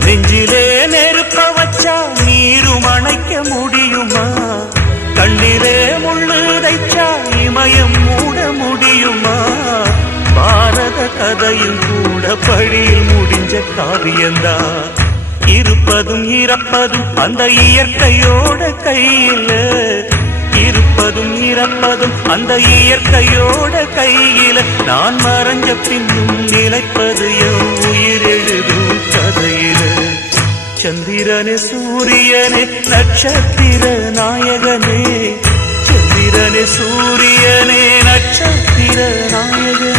நெஞ்சிலே நெருப்ப வச்சா நீரும் அணைக்க முடியுமா? கண்ணிலே முள்ளு தைச்சா இமயம் மூட முடியுமா? பாரத கதையில் கூட பழியில் முடிஞ்ச காவியந்தான். இருப்பதும் இறப்பதும் அந்த இயற்கையோட கையில, இருப்பதும் இறப்பதும் அந்த இயற்கையோட கையில. நான் மறைஞ்ச பின்னும் நிலைப்பது என் உயிர் எழுதும் கதையில. சந்திரனே சூரியனே நட்சத்திர நாயகனே, சந்திரனே சூரியனே நட்சத்திர நாயகனே.